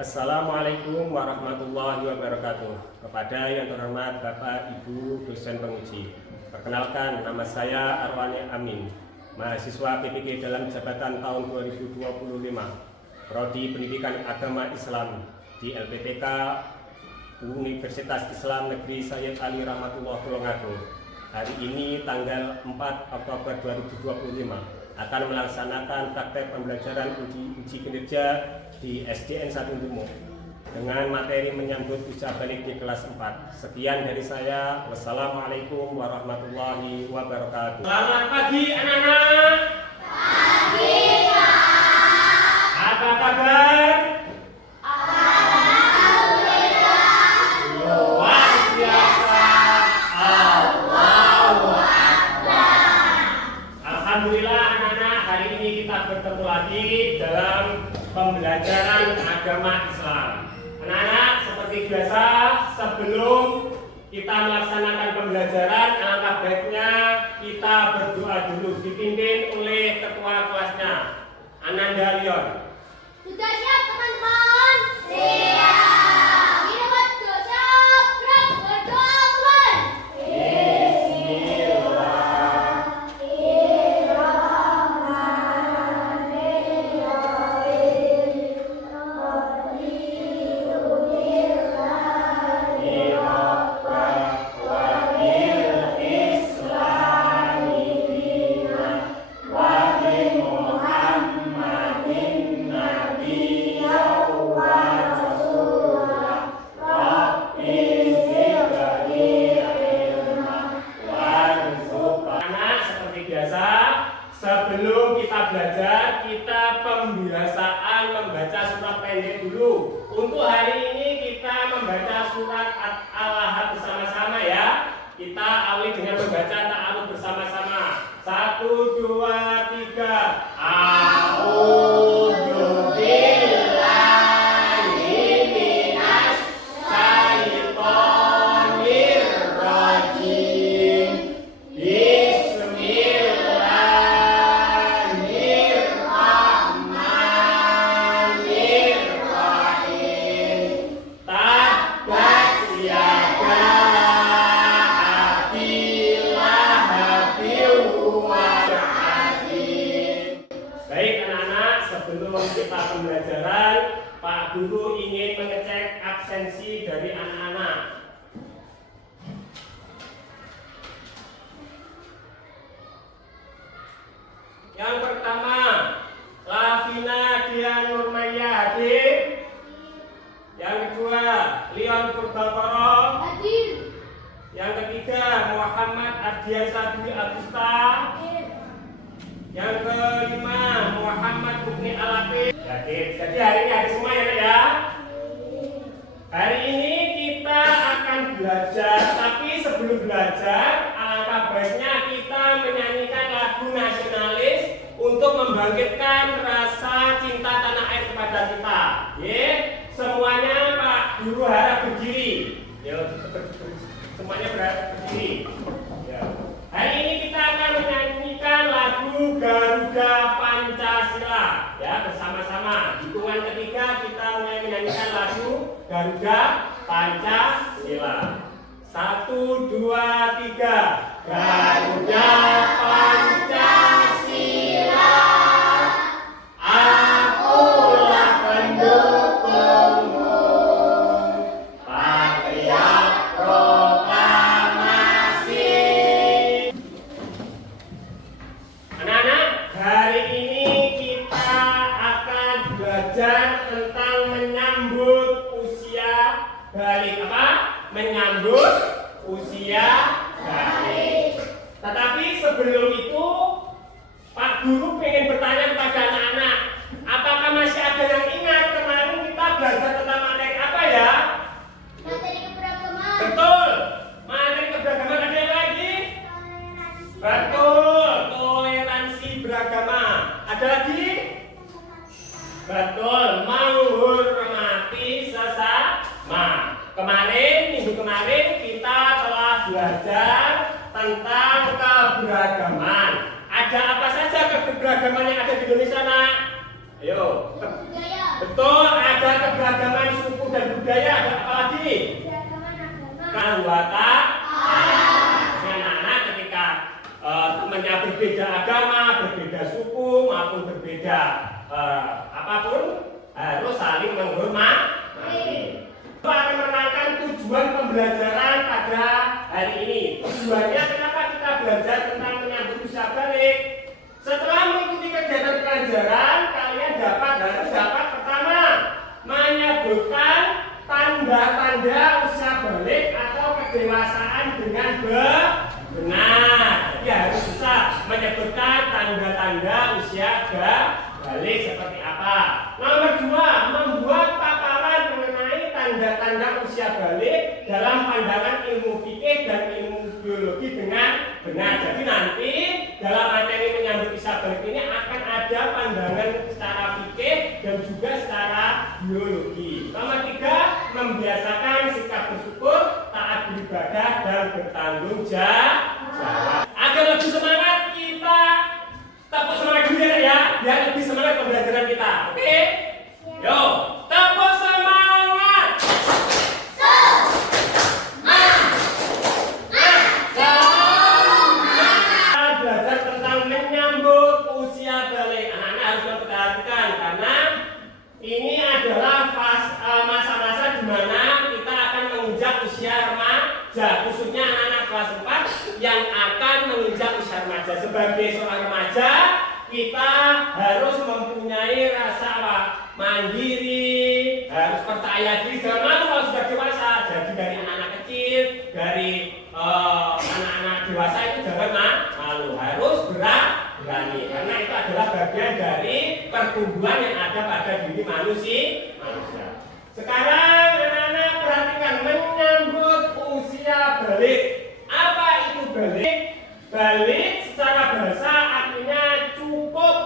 Assalamualaikum warahmatullahi wabarakatuh. Kepada yang terhormat Bapak Ibu dosen penguji, perkenalkan nama saya Arwani Amin, mahasiswa PPG dalam jabatan tahun 2025, Prodi Pendidikan Agama Islam di LPPK Universitas Islam Negeri Sayyid Ali Rahmatullah Tulungagung. Hari ini tanggal 4 Oktober 2025 akan melaksanakan praktek pembelajaran uji kinerja di SDN 1 Lumo dengan materi menyambut usaha balik di kelas 4. Sekian dari saya. Wassalamualaikum warahmatullahi wabarakatuh. Selamat pagi anak-anak. Pagi, Pak. Apa kabar? Alhamdulillah. Luar biasa. Allahu Akbar. Alhamdulillah anak-anak, hari ini kita bertemu lagi dalam pembelajaran agama Islam. Anak-anak, seperti biasa, sebelum kita melaksanakan pembelajaran, alangkah baiknya kita berdoa dulu, dipimpin oleh ketua kelasnya, Ananda Leon. Sudah siap, teman-teman? Siap. Ini waktu siap. Berdoa mulai. Sebelum kita belajar, kita pembiasaan membaca surat pendek dulu. Untuk hari ini kita membaca surat Al-Ahad bersama-sama ya. Kita awali dengan membaca ta'aruf bersama-sama. 1, 2, 3. A'udzu billahi minas syaitonir rajim. Sebelum kita pembelajaran, Pak Guru ingin mengecek absensi dari anak-anak. Yang pertama, Lavina Dian Nurmaya hadir. Yang kedua, Leon Purbakoro Hadir. Yang ketiga, Muhammad Ardian Sabri Agusta. Yang kelima, Muhammad Bukni Alafi. Jadi hari ini ada semua ya, Nak ya. Hari ini kita akan belajar, tapi sebelum belajar, alangkah baiknya kita menyanyikan lagu nasionalis untuk membangkitkan rasa cinta tanah air kepada kita. Semuanya Pak Guru harap berdiri. Semuanya berdiri. Hari ini kita akan menyanyikan lagu Garuda Pancasila ya, bersama-sama. Hitungan ketiga kita mulai menyanyikan lagu Garuda Pancasila. 1, 2, 3. Garuda Pancasila, akulah pendukungmu. Patriot proklamasi. Anak-anak, hari ini kita akan belajar tentang menyambut usia balik. Apa? Menyambut usia balik. Tetapi sebelum itu, Pak Guru pengen bertanya kepada anak-anak, apakah masih ada yang ingat kemarin kita belajar tentang materi apa ya? Materi keberagaman. Betul. Materi keberagaman ada yang lagi? Toleransi. Betul. Toleransi beragama. Ada lagi? Betul. Menghormati sesama. Minggu kemarin kita telah belajar tentang keberagaman. Ada apa saja keberagaman yang ada di Indonesia, Nak? Ayo. Budaya. Betul, ada keberagaman budaya, ada apa lagi? Keragaman agama. Anggota anak-anak ketika temannya berbeda agama, berbeda suku maupun berbeda apapun harus saling menghormati. Kita akan menerangkan tujuan pembelajaran pada hari ini. Tujuannya kenapa kita belajar tentang menyambut usia balik? Setelah mengikuti kegiatan pelajaran, kalian harus dapat pertama menyebutkan tanda-tanda usia balik atau kedewasaan dengan benar. Jadi harus bisa menyebutkan tanda-tanda usia balik seperti apa. Nomor 2, membuat paparan mengenai tanda-tanda usia balik dalam pandangan ilmu fikih dan ilmu biologi dengan benar. Jadi nanti dalam materi menyambut usia balik ini akan ada pandangan secara fikih dan juga secara biologi. Nomor 3, membiasakan sikap bersyukur, taat beribadah dan bertanggung jawab. Agar lebih semangat kita tepuk semangat dulu ya, biar lebih semangat pembelajaran kita. Oke? Yo, tepuk semangat. Belajar tentang menyambut usia balik. Anak-anak harus memperhatikan karena ini adalah masa-masa di mana kita akan menginjak usia remaja, khususnya anak-anak kelas 4 yang akan menginjak usia remaja. Sebagai seorang remaja, kita harus mempunyai rasa mandiri, harus percaya diri. Jangan malu kalau sudah dewasa. Jadi dari anak-anak kecil, dari anak-anak dewasa itu jangan malu, harus berani. Karena itu adalah bagian dari pertumbuhan yang ada pada diri manusia. Sekarang anak-anak perhatikan menyambut usia balik. Apa itu balik? Balik secara bahasa artinya cukup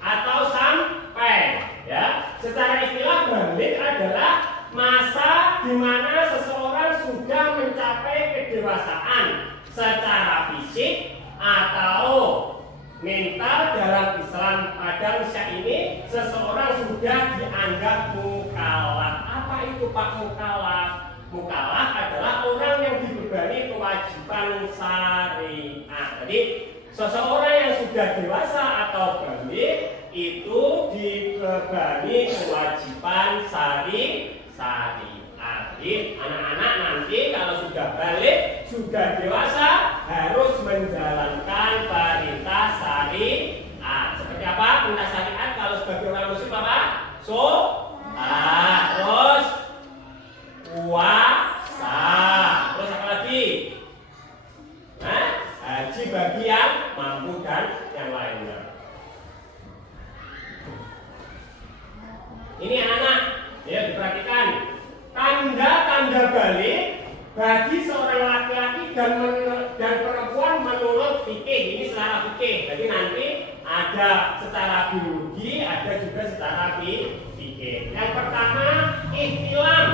atau sampai. Ya, secara istilah balik adalah masa di mana seseorang sudah mencapai kedewasaan secara fisik atau mental. Dalam Islam pada usia ini seseorang sudah dianggap mukallaf. Apa itu Pak mukallaf? Mukallaf adalah orang yang dibebani kewajiban syariah. Jadi seseorang yang sudah dewasa atau balik itu dibebani kewajiban syariah. Jadi anak-anak nanti kalau sudah balik, sudah dewasa harus menjalankan perintah syariat. Seperti apa perintah syariat kalau sebagai orang muslim apa? Terus puasa, terus apa lagi? Haji bagi yang mampu dan yang lainnya. Ini anak, ya diperhatikan tanda-tanda balik bagi seorang laki-laki dan perempuan menurut fikih. Ini secara fikih. Jadi nanti ada secara biologi, ada juga secara fikih. Yang pertama, ihtilam.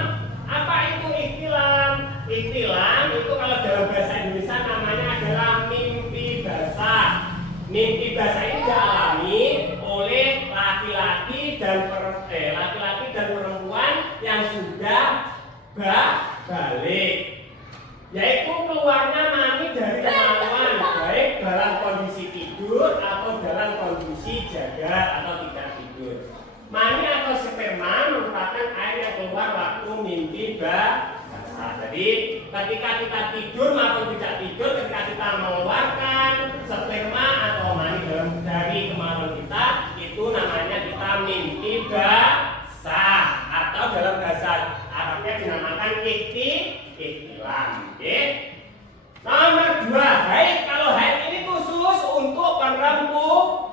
Apa itu ihtilam? Ihtilam itu kalau dalam bahasa Indonesia namanya adalah mimpi basah. Mimpi basah ini dialami oleh laki-laki dan perempuan yang sudah balik, yaitu keluarnya mani dari kemaluan, baik dalam kondisi tidur atau dalam kondisi jaga atau tidak tidur. Mani atau sperma merupakan air yang keluar waktu mimpi basah. Jadi ketika kita tidur maupun tidak tidur, ketika kita mengeluarkan sperma atau mani dari kemaluan kita, itu namanya kita mimpi basah atau dalam bahasa Arabnya dinamakan ihtilam. Nomor 2, haid. Kalau haid ini khusus untuk perempuan,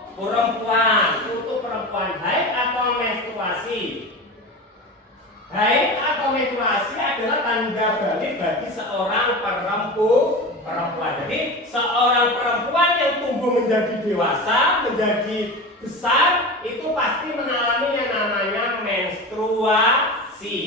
untuk perempuan haid atau menstruasi. Haid atau menstruasi adalah tanda balik bagi seorang perempuan. Jadi seorang perempuan yang tumbuh menjadi dewasa, menjadi besar, itu pasti mengalami yang namanya menstruasi.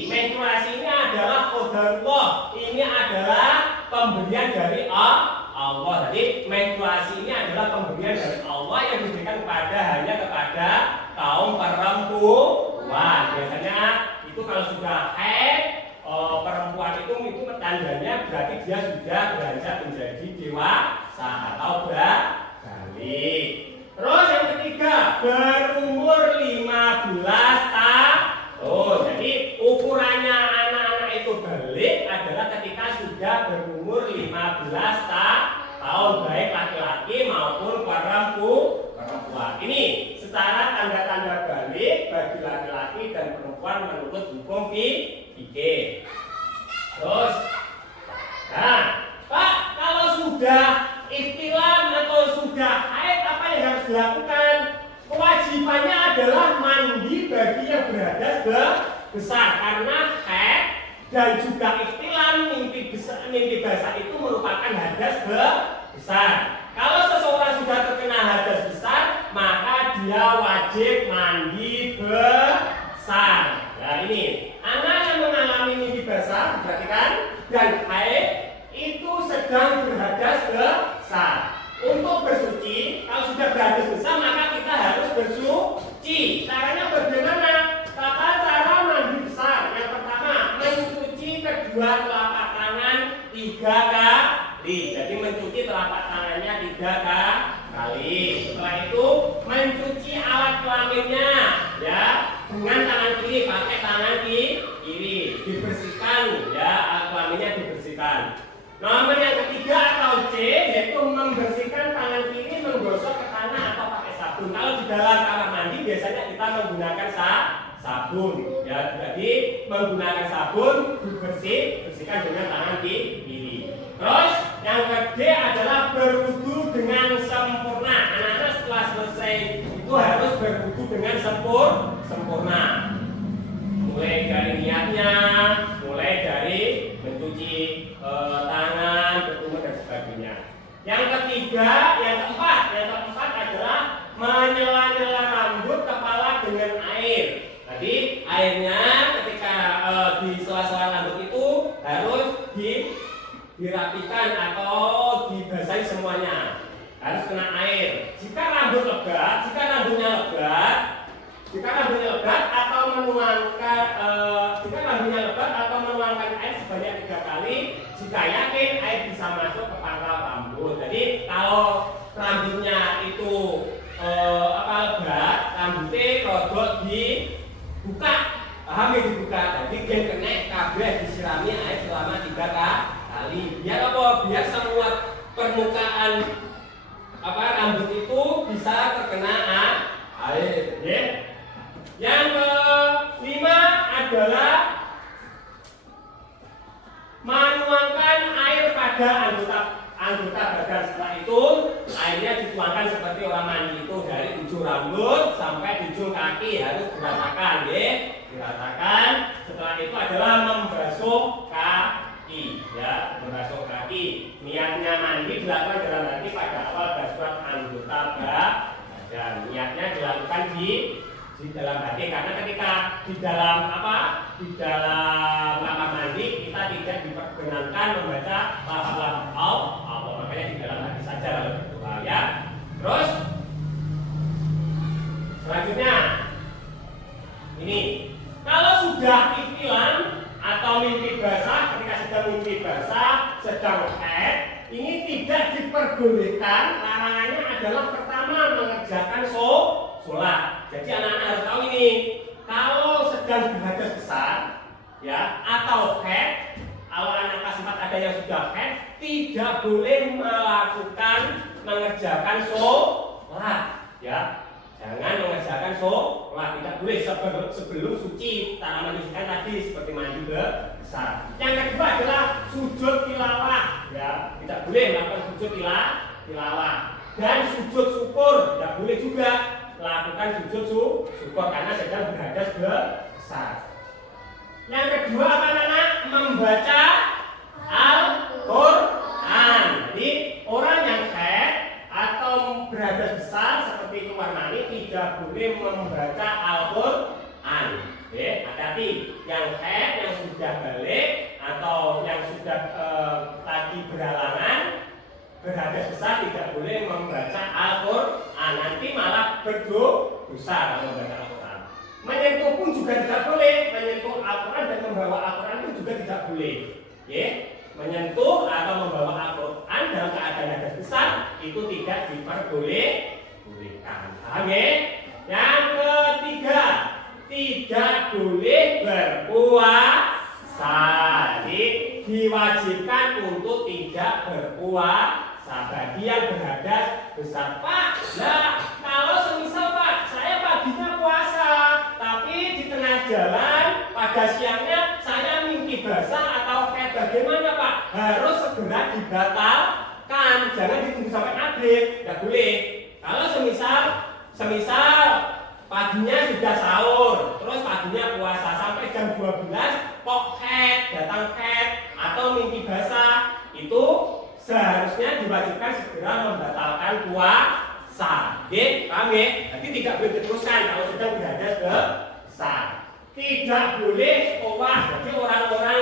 Menstruasi ini adalah qadarullah. Ini adalah pemberian dari Allah. Jadi menstruasi ini adalah pemberian dari Allah yang diberikan hanya kepada kaum perempuan. Biasanya itu kalau sudah haid tandanya berarti dia sudah beranjak menjadi dewasa atau balik. Terus yang ketiga, berumur 15 tahun. Jadi ukurannya anak-anak itu balik adalah ketika sudah berumur 15 tahun, baik laki-laki maupun perempuan. Ini secara tanda-tanda balik bagi laki-laki dan perempuan menurut hukum fikih. Terus, nah, Pak, kalau sudah ihtilam atau sudah haid, apa yang harus dilakukan? Kewajibannya adalah mandi bagi yang berhadas besar, karena haid dan juga ihtilam mimpi basah itu merupakan hadas besar. Kalau seseorang sudah terkena hadas besar, maka dia wajib mandi besar. Nah ini, anak yang mengalami mimpi basah, perhatikan, dan haid itu sedang berhadas besar. Untuk bersuci, kalau sudah berhadas besar, maka kita harus bersuci. Caranya bagaimana? Tata cara mandi besar. Yang pertama, mencuci kedua telapak tangan 3 kali. Jadi mencuci telapak tangannya 3 kali. Setelah itu mencuci alat kelaminnya, ya, dengan tangan kiri, pakai tangan kiri, dibersihkan, ya, alat kelaminnya dibersihkan. Nomor yang ketiga atau C, yaitu membersihkan tangan kiri, menggosok ke tanah atau pakai sabun. Kalau di dalam kamar mandi biasanya kita menggunakan sabun, ya, jadi menggunakan sabun, bersihkan dengan tangan kiri. Terus yang ke D adalah berwudu dengan sempurna. Anak-anak setelah selesai itu harus berwudu dengan sempurna. Mulai dari niatnya, mulai dari mencuci tangan, berkumur dan sebagainya. Yang keempat adalah menyela-nyela rambut kepala dengan air. Tadi airnya ketika di sela-sela rambut itu harus dirapikan atau dibasahi semuanya. Harus kena air. Jika rambutnya lebat atau menuangkan air sebanyak 3 kali, jika yakin air bisa masuk ke pangkal rambut. Jadi kalau rambutnya itu lebat, rambutnya rodok dibuka, paham ya, dibuka. Jadi dia kena kabeh disirami air selama 3 kali. Biar apa? Biar semua permukaan rambut itu bisa terkena air. Ya. Yang kelima adalah menuangkan air pada anggota badan. Setelah itu airnya dituangkan seperti orang mandi itu, dari ujung rambut sampai ujung kaki harus diratakan, ya. Diratakan. Setelah itu adalah membasuh kaki, ya, membasuh kaki. Niatnya mandi dilakukan dalam hati pada awal basuhan anggota badan. Niatnya dilakukan di dalam hati, karena ketika di dalam kamar mandi kita tidak diperkenankan membaca lafaz Allah, makanya di dalam hati saja lalu berdoa, ya. Terus selanjutnya ini, kalau sudah ihtilam atau mimpi basah, ketika sedang mimpi basah, sedang haid, ini tidak diperbolehkan. Larangannya adalah pertama mengerjakan sholat. Jadi anak-anak harus tahu ini, kalau sedang berhadas besar, ya, atau haid, kalau anak kelas 4 ada yang sudah haid, tidak boleh mengerjakan sholat, ya. Jangan mengerjakan sholat, tidak boleh sebelum suci. Cara menyucikan tadi seperti mandi besar. Yang kedua adalah sujud tilawah, ya. Tidak boleh melakukan sujud tilawah. Dan sujud syukur tidak boleh juga lakukan sujud syukur karena sedang berhadas besar. Yang kedua apa, anak? Membaca Al-Quran. Jadi orang yang haid atau berhadas besar seperti keluar mani tidak boleh membaca Al-Quran. Hati-hati, yang haid, yang sudah balik atau yang sudah tadi berhalangan berhadas besar tidak boleh membaca Al-Quran. Nanti malah berdosa kalau membaca Al-Quran. Menyentuh pun juga tidak boleh. Menyentuh Al-Quran dan membawa Al-Quran pun juga tidak boleh. tidak diperbolehkan. Paham ya? Yang ketiga, tidak boleh berpuasa. Jadi diwajibkan untuk tidak berpuasa bagi yang berhadas besar. Pak, lah kalau semisal Pak, saya paginya puasa, tapi di tengah jalan pada siangnya saya mimpi basah atau kayak bagaimana Pak? Harus segera dibatalkan, jangan ditunggu sampai maghrib, tidak boleh. Kalau semisal paginya sudah sahur, terus paginya puasa sampai jam 12, kok datang atau mimpi basah, itu seharusnya diwajibkan segera membatalkan puasa. Oke, paham ya? Jadi tidak boleh diteruskan kalau sedang berhadas besar. Tidak boleh tawaf. Jadi orang-orang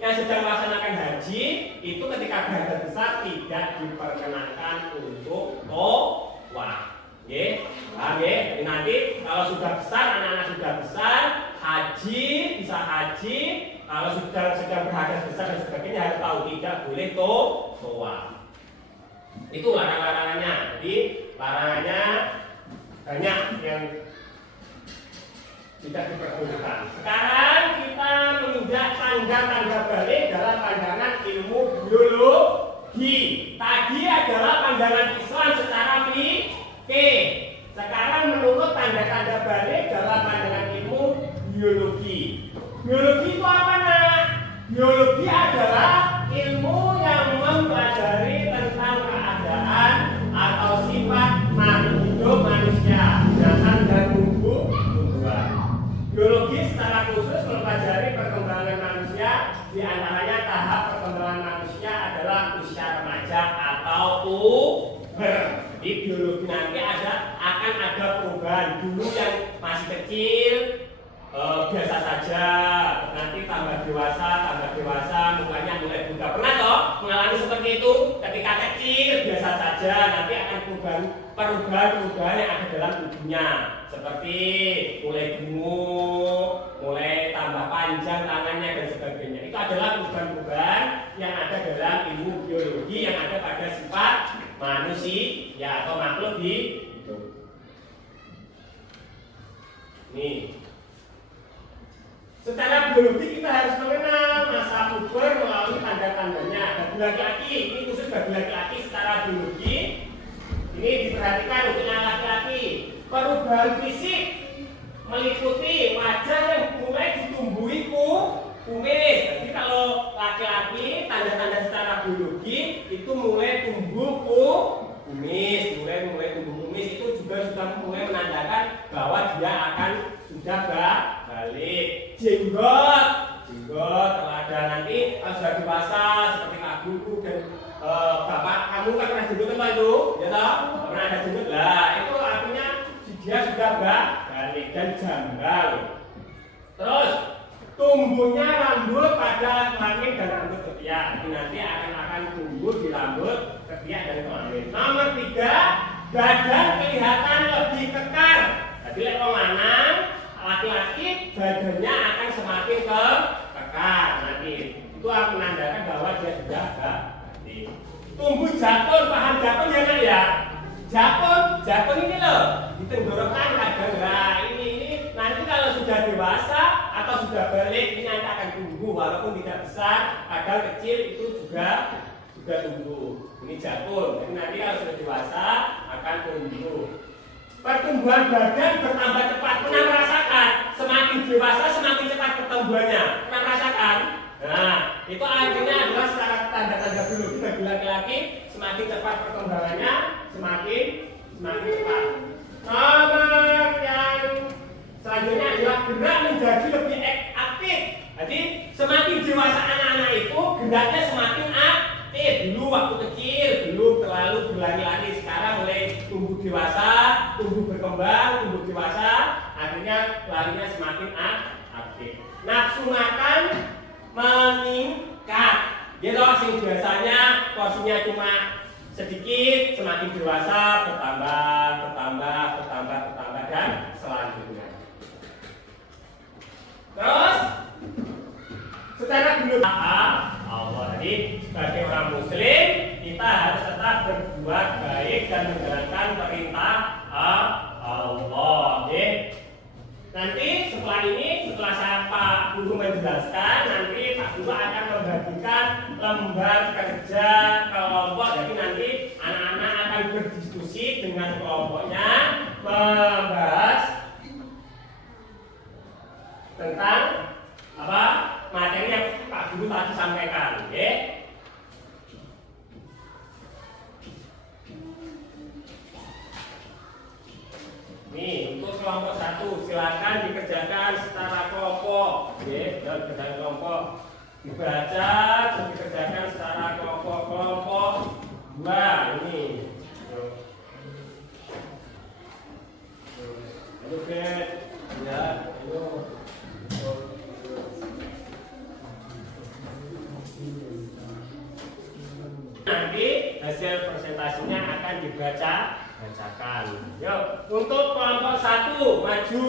yang sedang melaksanakan haji itu ketika berhadas besar tidak diperkenankan untuk tawaf. Oke, paham ya? Jadi nanti kalau sudah besar, anak-anak sudah besar, haji bisa haji. Kalau sedang berhadas besar dan sebagainya harus tahu tidak boleh tawaf. Itu larangannya. Jadi larangannya banyak yang tidak diperbolehkan. Sekarang kita menginjak tanda-tanda balik dalam pandangan ilmu biologi. Tadi adalah pandangan Islam secara fikih. Sekarang menurut tanda-tanda balik dalam pandangan ilmu biologi. Biologi itu apa nak? Biologi adalah ilmu yang mempelajari tentang keadaan atau sifat makhluk hidup manusia, binatang dan tumbuh-tumbuhan. Biologi secara khusus mempelajari perkembangan manusia, di antaranya tahap perkembangan manusia adalah usia remaja atau puber. Di biologi nanti akan ada perubahan. Dulu yang masih kecil biasa saja, nanti tambah dewasa, mukanya mulai berubah. Pernah toh mengalami seperti itu? Ketika kecil biasa saja, nanti akan perubahan yang ada dalam tubuhnya, seperti mulai gemuk, mulai tambah panjang tangannya dan sebagainya. Itu adalah perubahan-perubahan yang ada dalam ilmu biologi yang ada pada sifat manusia atau makhluk hidup. Nih. Secara biologi kita harus mengenal masa puber melalui tanda-tandanya. Bagi laki-laki, ini khusus bagi laki-laki secara biologi. Ini diperhatikan untuk yang laki-laki. Perubahan fisik meliputi wajah yang mulai ditumbuhi kumis. Jadi kalau laki-laki tanda-tanda secara biologi itu mulai tumbuh kumis, mulai tumbuh kumis itu juga sudah mulai menandakan bahwa dia akan sudah balik. Jenggot kalau ada nanti sudah dewasa seperti Kak Guru dan bapak kamu kan pernah jenggot apa itu? Ya toh? Pernah ada jenggot lah, itu artinya dia sudah balik dan janggal. Terus tumbuhnya rambut pada kelamin dan rambut ketiak. Ini nanti akan tumbuh di rambut ketiak dan kelamin. Nomor 3, badan kelihatan lebih kekar. Jadi lewat lanang, laki-laki badannya akan semakin kekar nanti. Itu akan menandakan bahwa dia sudah balik. Tumbuh jakun, paham jakun ya kan ya? Jakun ini loh, di tenggorokan kadang lah. Ini nanti kalau sudah dewasa atau sudah balik ini nanti akan tumbuh walaupun tidak besar, kadang kecil itu juga tumbuh. Ini jakun. Jadi nanti kalau sudah dewasa akan tumbuh. Pertumbuhan badan bertambah cepat. Pernah merasakan? Semakin dewasa semakin cepat pertumbuhannya. Pernah merasakan? Nah, itu artinya adalah secara tanda-tanda biologi bagi laki-laki semakin cepat perkembangannya, semakin cepat. Nomor yang selanjutnya adalah gerak menjadi lebih aktif. Jadi semakin dewasa anak-anak itu geraknya semakin aktif. Dulu waktu kecil belum terlalu berlari-lari, sekarang mulai tumbuh dewasa, tumbuh berkembang, tumbuh dewasa, akhirnya larinya semakin aktif. Nafsu makan meningkat. Gitu, sing biasanya porsinya cuma sedikit, semakin dewasa bertambah dan selanjutnya. Terus secara biologi Allah, jadi sebagai orang muslim kita harus tetap berbuat baik semasa Pak Guru menjelaskan, nanti Pak Guru akan membagikan lembar kerja kelompok. Jadi nanti anak-anak akan berdiskusi dengan kelompoknya, membahas tentang apa materi yang Pak Guru tadi sampaikan. Oke? Nih, untuk kelompok 1 silakan dikerjakan secara kelompok. Oke, dan kerjaan kelompok dibaca dan dikerjakan secara kelompok. Kelompok 2 ini. Oke, ya, ayo. Nanti hasil presentasinya akan bacakan. Yuk, untuk kelompok 1 maju,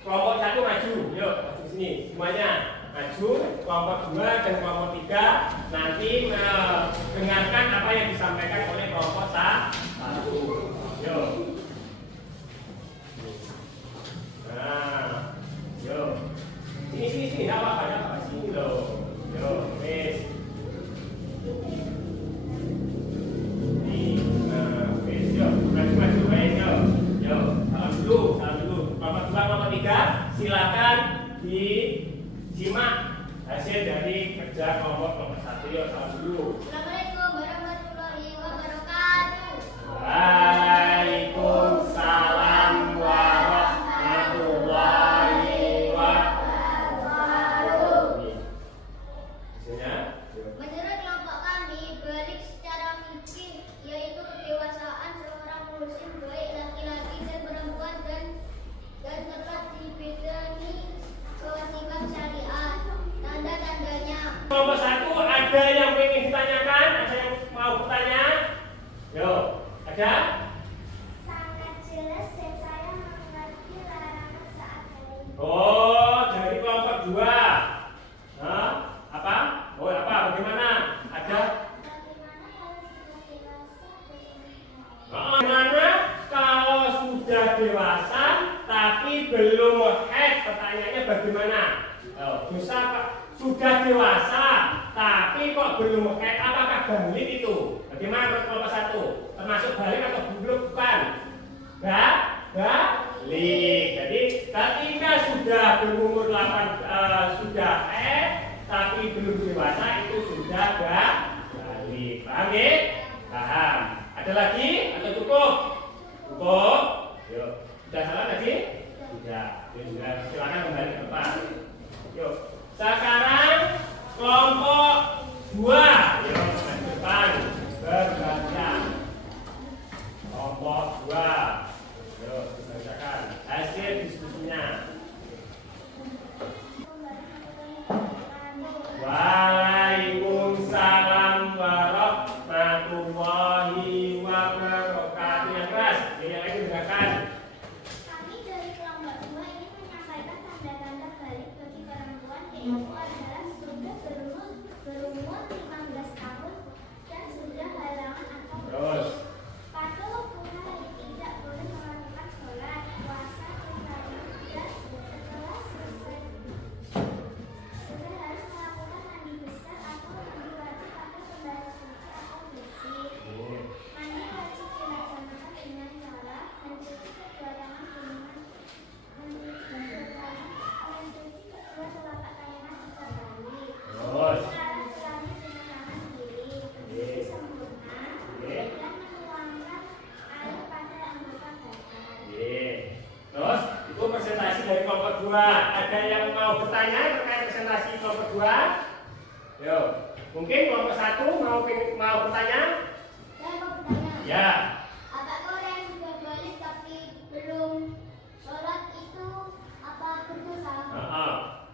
kelompok 1 maju. Yuk, maju sini semuanya. Maju, kelompok 2 dan kelompok 3 nanti mendengarkan apa yang disampaikan oleh kelompok 1. Yuk. Nah, yuk. Sini, enggak apa-apa, sini loh. Yuk, wes. Kelompok 3 silakan disimak hasil dari kerja kelompok 1. Yuk, salam dulu. Assalamualaikum warahmatullahi wabarakatuh. Waalaikumsalam warahmatullahi wabarakatuh. Hasilnya? Menurut kelompok kami, balik secara fikih yaitu kedewasaan seorang muslim baik laki-laki dan perempuan dan telah dibidani kewajiban syariat. Tanda-tandanya. Kelompok 1 ada yang ingin ditanyakan? Ada yang mau bertanya? Yo, ada? Sangat jelas dan saya mengerti larangan saat hari. Oh, dari kelompok 2. Hah? Apa? Oh, apa? Bagaimana? Ada? Bagaimana kalau sudah dewasa berumur? Bagaimana kalau sudah dewasa tapi belum haid? Pertanyaannya bagaimana? Oh, dosa Pak. Sudah dewasa tapi kok belum haid, apakah balik itu? Bagaimana menurut kelompok 1? Termasuk balik atau belum? Bukan. Balik. Jadi ketika sudah berumur 8 sudah haid tapi belum dewasa itu sudah balik. Paham ya? Paham. Ada lagi atau cukup? Cukup. Yuk. Sudah salah tadi? Sudah. Silakan kembali ke depan. Yuk. Sekarang kelompok 2. Yuk, ke depan. Berbaca. Kelompok 2. Yuk, dibacakan hasil diskusinya. Waalaikumsalam warahmatullahi wabarakatuh. Yang keras, yang lagi dengarkan. Kami dari kelompok 2 ini menyampaikan tanda-tanda balik bagi perempuan yaitu adalah sudah berumur 15 tahun dan sudah halangan atau Terus. pada waktunya tidak boleh melakukan sholat, puasa, ibadah dan setelah selesai sudah harus melakukan mandi besar atau mandi wajib pakai pembalut suci atau bersih. Mandi wajib dilaksanakan dengan cara mencuci kedua tangan mencuci kedua telapak tangan terbalik. Terus. Selanjutnya dengan tangan kiri berdiri sempurna dan menuangkan air pada anggota badan. Terus itu presentasi dari kelompok 2. Ada yang mau bertanya terkait presentasi kelompok 2? Yuk, mungkin kelompok 1 mau bertanya? Saya mau bertanya. Ya. Apakah orang yang sudah balik tapi belum sholat itu apa berdosa?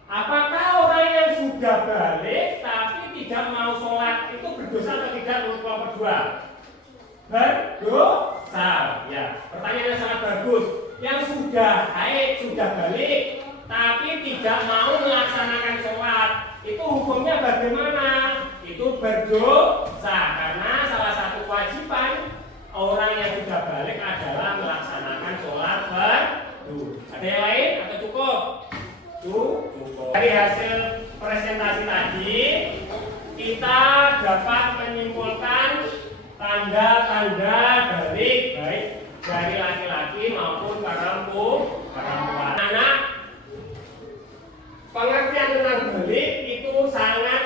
Apakah orang yang sudah balik tapi tidak mau sholat itu berdosa atau tidak menurut kelompok 2? Berdosa. Ya, pertanyaannya sangat bagus. Yang sudah haid, sudah balik tapi tidak mau melaksanakan sholat itu hukumnya bagaimana? Itu berdosa karena salah satu kewajiban orang yang sudah balik adalah melaksanakan sholat fardu. Ada yang lain atau cukup? Cukup. Dari hasil presentasi tadi, kita dapat menyimpulkan tanda-tanda balik baik dari laki-laki maupun perempuan. Anak, pengertian tentang balik itu sangat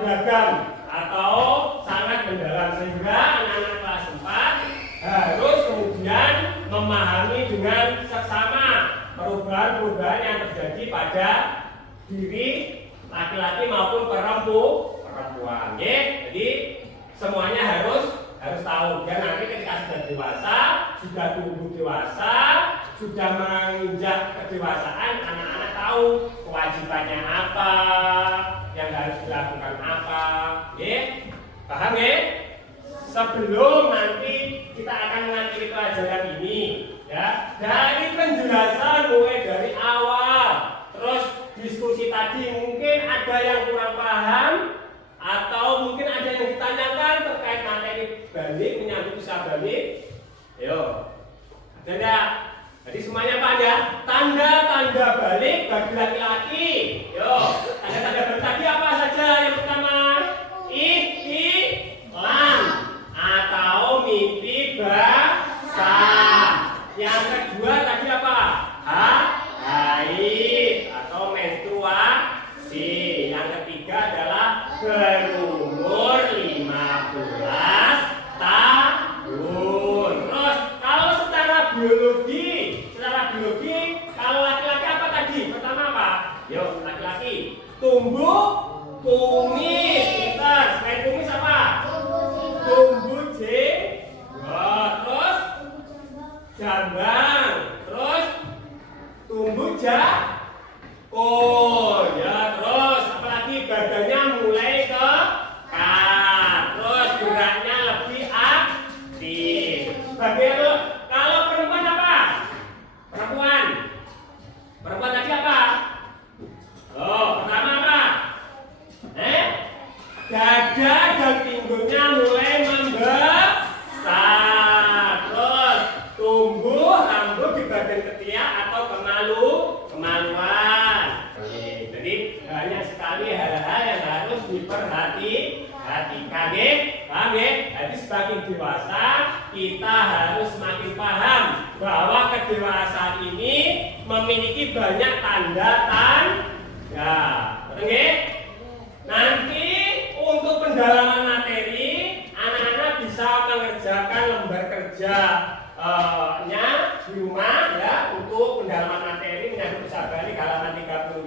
beragam atau sangat mendalam, sehingga anak-anak kelas 4 harus kemudian memahami dengan seksama perubahan-perubahan yang terjadi pada diri laki-laki maupun perempuan. Jadi semuanya harus tahu. Dan nanti ketika sudah dewasa, sudah tumbuh dewasa, sudah menginjak kedewasaan, anak-anak tahu kewajibannya apa, yang harus dilakukan apa. Paham ya? Sebelum nanti kita akan mengakhiri pelajaran ini, ya, dari penjelasan mulai dari awal, terus diskusi tadi mungkin ada yang kurang paham atau mungkin ada yang ditanyakan terkait materi balik, menyambut usaha balik. Yo, jadi semuanya apa ya? Tanda-tanda balik bagi laki-laki. Yo, tanda-tanda balik tadi apa saja? Yang pertama, lan atau mimpi basah. Yang kedua tadi apa? Haid atau menstruasi. Yang ketiga adalah berumur 15 tahun. Terus kalau secara biologi kalau laki-laki apa tadi? Pertama apa? Yuk, laki-laki tumbuh kumis. Kita selain kumis apa? Tumbuh terus jambang, terus tumbuh ya, terus apalagi badannya mulai terus geraknya lebih aktif. Bagaimana kalau perempuan apa? Perempuan tadi apa? Pertama apa? Dada dan pinggulnya mulai membesar, terus tumbuh rambut di bagian ketiak atau kemaluan. Jadi banyak sekali hal-hal yang harus diperhatikan. Paham ya? Jadi semakin dewasa kita harus semakin paham bahwa kedewasaan ini memiliki banyak tanda-tanda. Oke? Nanti untuk pendalaman materi, anak-anak bisa mengerjakan lembar kerjanya di rumah ya, untuk pendalaman materi menyangkut usaha balik halaman 35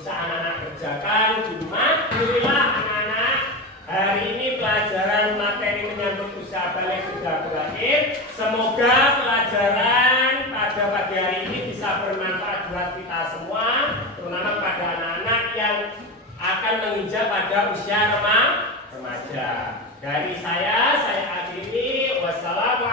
bisa anak-anak kerjakan di rumah. Alhamdulillah anak-anak, hari ini pelajaran materi menyangkut usaha balik sudah berakhir. Semoga pelajaran pada pagi hari ini bisa bermanfaat buat kita semua, terutama pada anak-anak yang akan menginjak pada usia remaja. Dari saya akhiri. Wassalamualaikum